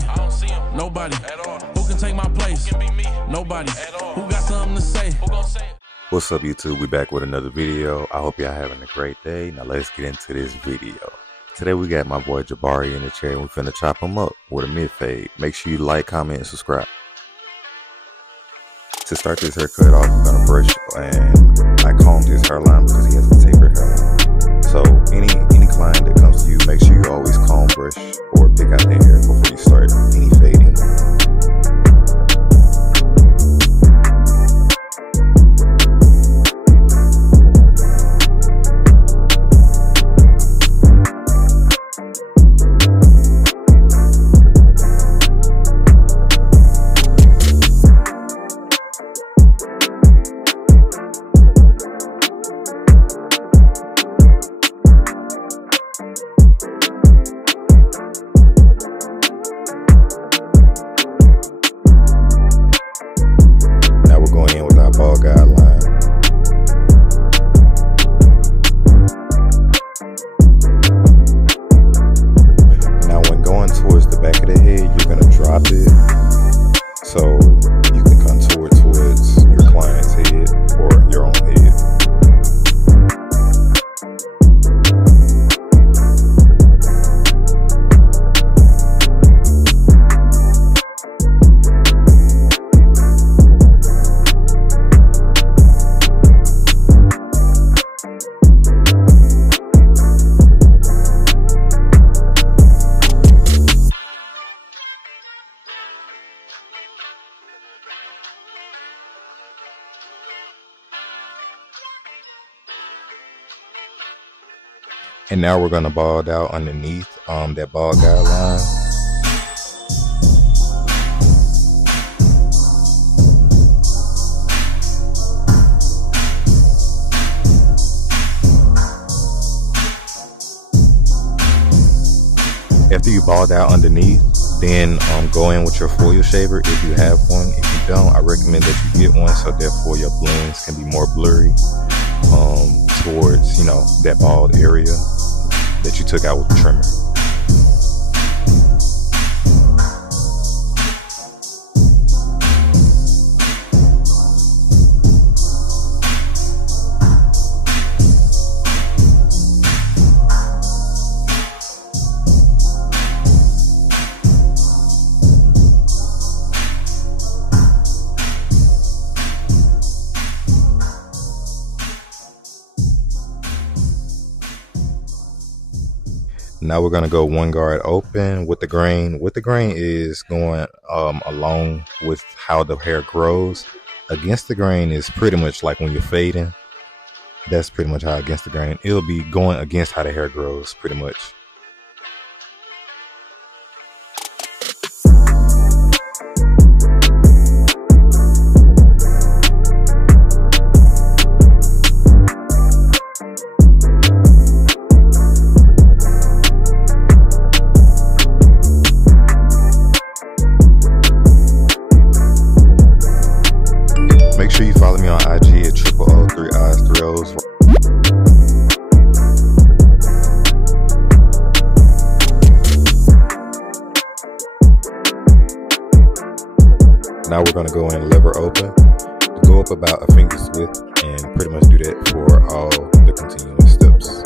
way. Nobody. Who can take my place? Nobody. Who got something to say? What's up, YouTube? We back with another video. I hope y'all having a great day. Now let's get into this video. Today we got my boy Jabari in the chair and we finna chop him up with a mid fade. Make sure you like, comment, and subscribe. To start this haircut off, I'm gonna brush and I combed his hairline because he has a tapered hairline. So any client that comes to you, make sure you always comb, brush, or pick out their hair before you start any fading. Ball guideline. Now when going towards the back of the head, you're going to drop it so you can contour towards your client's head or your own head. And now we're going to bald out underneath that ball guideline. After you bald out underneath, then go in with your foil shaver if you have one. If you don't, I recommend that you get one so therefore your blends can be more blurry towards, you know, that bald area that you took out with the trimmer. Now we're going to go one guard open with the grain. With the grain is going along with how the hair grows. Against the grain is pretty much like when you're fading. That's pretty much how against the grain. It'll be going against how the hair grows pretty much. Make sure you follow me on IG at 000-3Is-3Os. Now we're going to go in lever open. Go up about a finger's width and pretty much do that for all the continuous steps.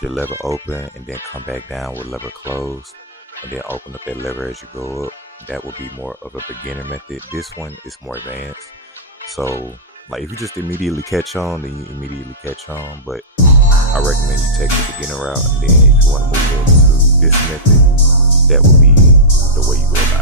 Your lever open and then come back down with lever closed and then open up that lever as you go up. That will be more of a beginner method. This one is more advanced. So like if you just immediately catch on, then you immediately catch on. But I recommend you take the beginner route, and then if you want to move up to this method, that would be the way you go about it.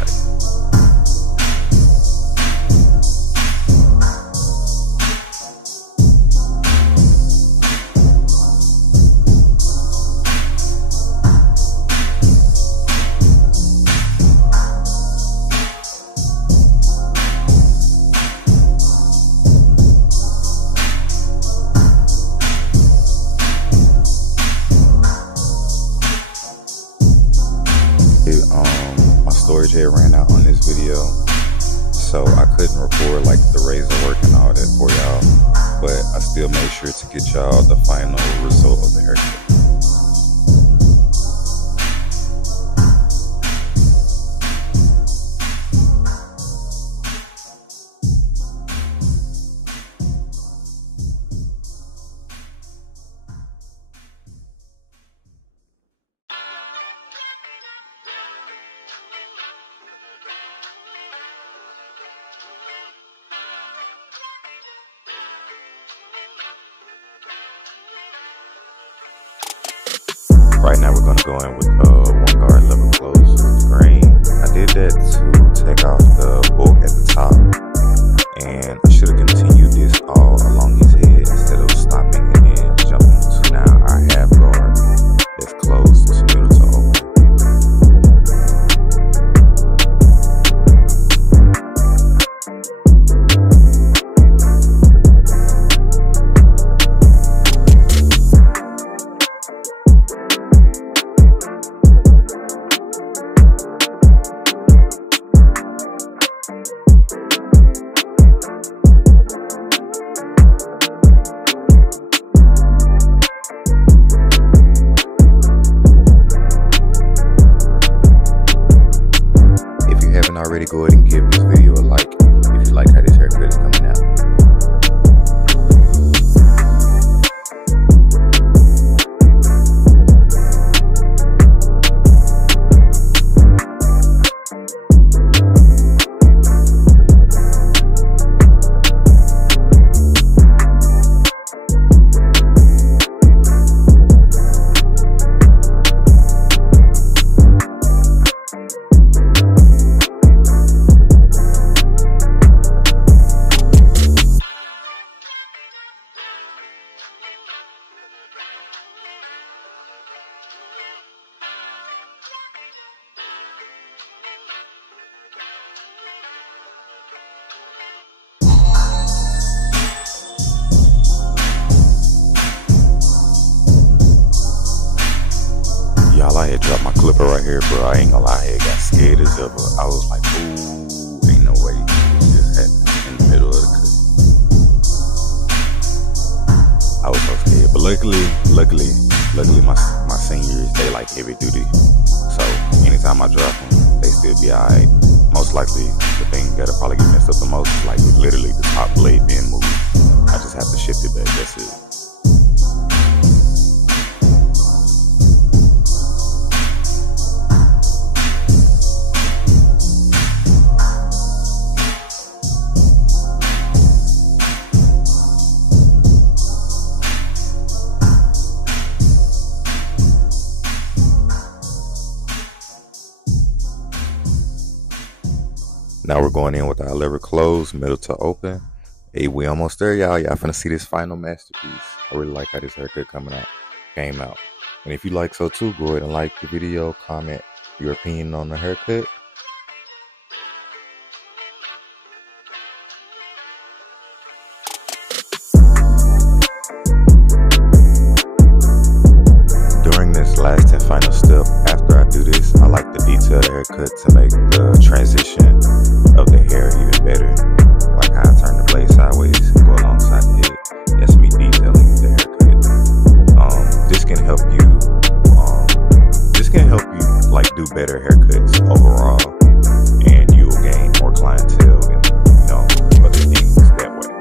storage had ran out on this video, so I couldn't record like the razor work and all that for y'all, but I still made sure to get y'all the final result of the haircut. Right now we're gonna go in with 1 guard lever close with the green. I did that to take off the bulk at the top, and I should have continued this all along his head instead of stopping and then jumping to now our half guard that's closed to middle to open. Already, go ahead and give this video a like if you like how this haircut is coming out. Y'all, I had dropped my clipper right here, bro. I ain't gonna lie, I had got scared as ever. I was like, ooh, ain't no way this just happened in the middle of the cut. I was so scared, but luckily my seniors, they like heavy duty, so anytime I drop them, they still be alright. Most likely, the thing that'll probably get messed up the most is like literally the top blade being moved. I just have to shift it back, that's it. Now we're going in with our lever closed, middle to open. Hey, we almost there, y'all. Y'all finna see this final masterpiece. I really like how this haircut came out. And if you like so too, go ahead and like the video, comment your opinion on the haircut. During this last and final step, after I do this, I like to detail the haircut to make the transition of the hair even better. Like how I turn the blade sideways and go alongside the head. That's me detailing the haircut. This can help you. Like do better haircuts overall, and you'll gain more clientele and other things that way.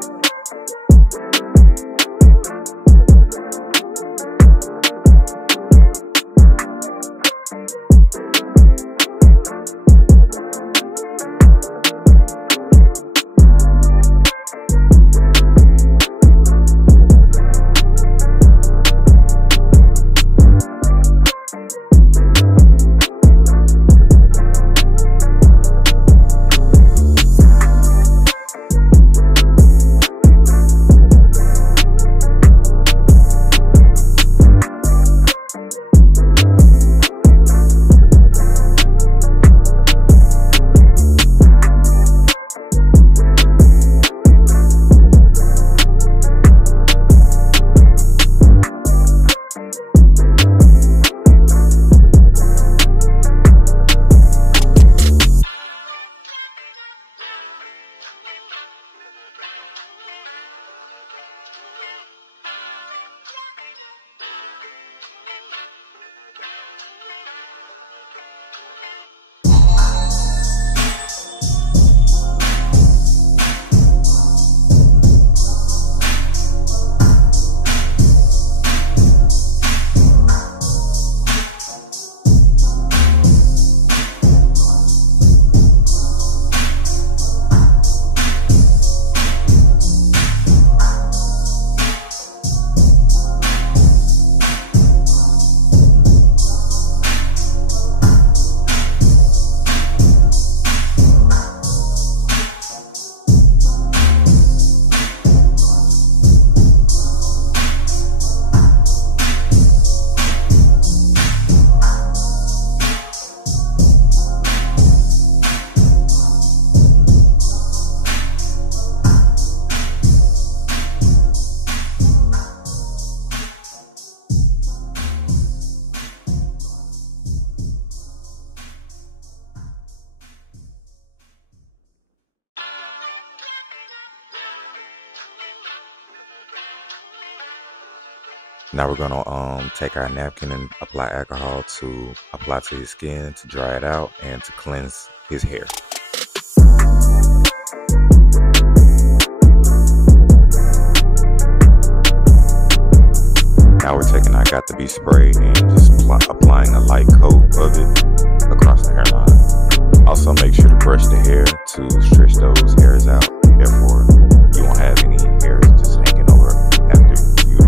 Now we're gonna take our napkin and apply alcohol to apply to his skin to dry it out and to cleanse his hair. Now we're taking our got to be spray and just applying a light coat of it across the hairline. Also make sure to brush the hair to stretch those hairs out. Therefore, you won't have any hairs just hanging over after you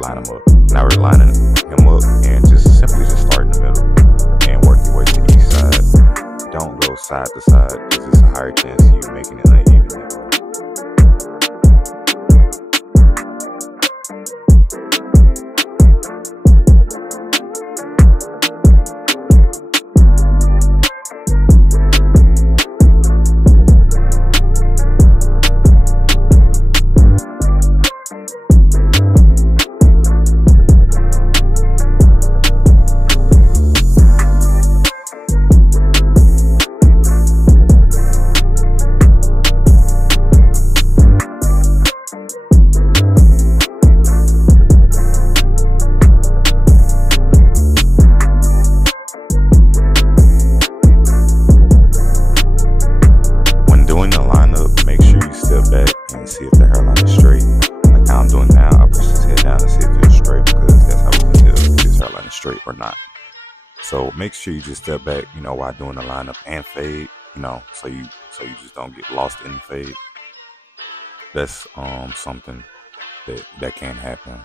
line them up. Now we're lining him up and just simply just start in the middle and work your way to each side. Don't go side to side because it's a higher chance of you making it uneven that way. See if the hairline is straight. Like how I'm doing now, I push his head down and see if it feels straight because that's how we can tell if his hairline is straight or not. So make sure you just step back, while doing the lineup and fade, so you just don't get lost in the fade. That's something that can happen.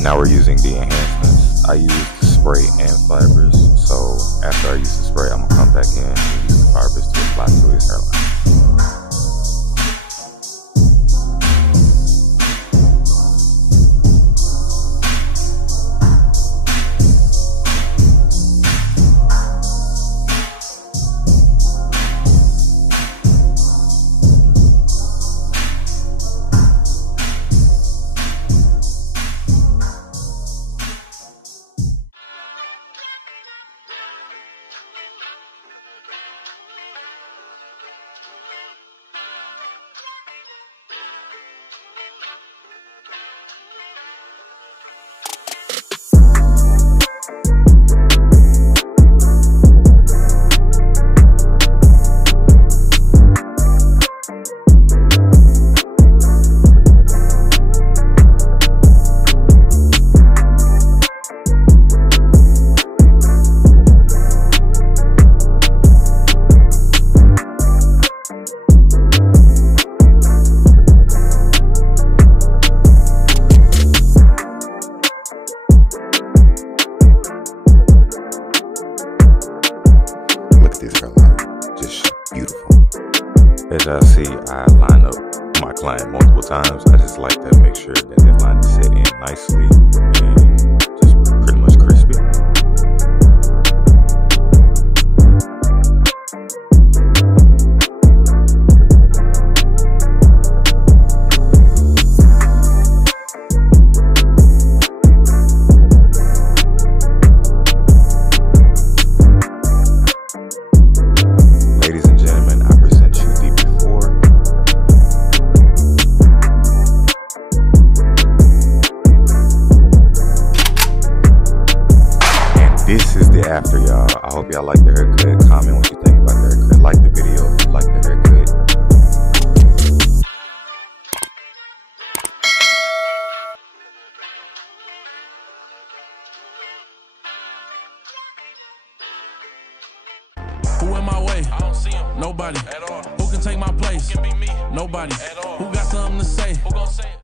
Now we're using the enhancements. I use the spray and fibers. So after I use the spray, I'm gonna come back in and use the fibers to apply to his hairline. This hairline, just beautiful. As y'all see, I line up my client multiple times. I just like to make sure that that line is set in nicely and just pretty much crispy. This is the after, y'all. I hope y'all like the haircut. Comment what you think about the haircut. Like the video if you like the haircut. Who in my way? I don't see him. Nobody at all. Who can take my place? It can be me. Nobody at all. Who got something to say? Who gon' say it?